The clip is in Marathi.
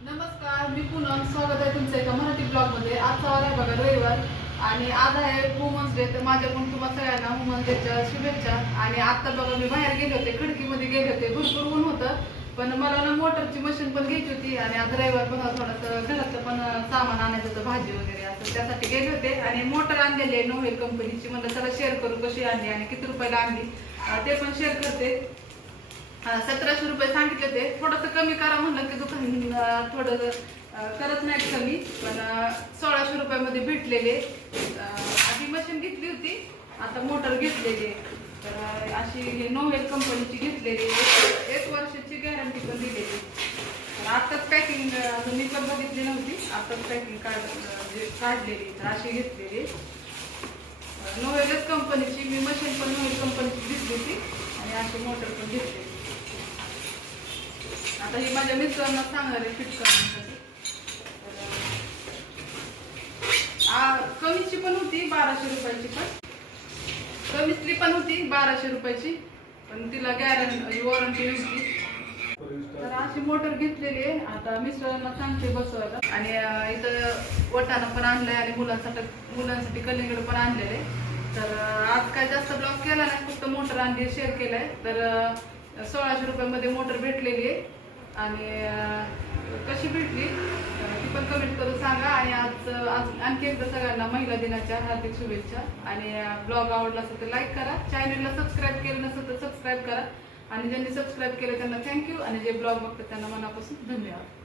नमस्कार, मी पूनम. स्वागत आहे तुमचं एका मराठी ब्लॉगमध्ये. आजचा वार आहे बघा रविवार आणि आज आहे वुमन्स डे. तर माझ्याकडून तुम्हाला सगळ्यांना वुमन्स डेच्या शुभेच्छा. आणि आता बघा मी बाहेर गेले होते, खडकीमध्ये गेले होते. भरपूर ऊन होतं, पण मला ना मोटरची मशीन पण घ्यायची होती आणि आज रविवार पण थोडंसं घरातलं पण सामान आणायचं होतं, भाजी वगैरे असं, त्यासाठी गेले होते. आणि मोटर आणलेली आहे नोव्हेल कंपनीची. म्हणलं चला शेअर करू कशी आणली आणि किती रुपयाला आणली ते पण शेअर करते. 1700 रुपये सांगितले ते. थोडंसं कमी करा म्हणलं की दुकान थोडं करत नाही कमी, पण 1600 रुपयामध्ये भेटलेले. आधी मशीन घेतली होती, आता मोटर घेतलेली. तर अशी हे नोव्हेल कंपनीची घेतलेली, 1 वर्षाची गॅरंटी पण दिलेली. तर आत्ताच पॅकिंग अजून मी पण बघितली नव्हती, आत्ताच पॅकिंग काढलेली. तर अशी घेतलेली नोव्हेलच कंपनीची. मी मशीन पण नोव्हेल कंपनीची घेतली होती आणि अशी मोटर पण घेतली. आता ही माझ्या मिस्टरांना सांगणार आहे फिट करण्यासाठी. कमीची पण होती 1200 रुपयाची, पण कमीतली पण होती 1200 रुपयाची, पण तिला गॅरंटी वॉरंटी होती. तर अशी मोटर घेतलेली आहे. आता मिस्टरांना सांगते बसवायला. आणि इथं वटाणा पण आणलंय आणि मुलांसाठी कलिंगड पण आणलेले. तर आज काय जास्त ब्लॉग केला नाही, फक्त मोटर आणली शेअर केलाय. तर 1600 रुपयामध्ये मोटर भेटलेली आहे. आणि कशी भेटली ती पण कमेंट करून सांगा. आणि आज आणखी एकदा सगळ्यांना महिला दिनाच्या हार्दिक शुभेच्छा. आणि ब्लॉग आवडला असेल तर लाईक करा, चॅनलला सबस्क्राईब केलं नसेल तर सबस्क्राईब करा. आणि ज्यांनी सबस्क्राईब केलं त्यांना थँक्यू, आणि जे ब्लॉग बघतात त्यांना मनापासून धन्यवाद.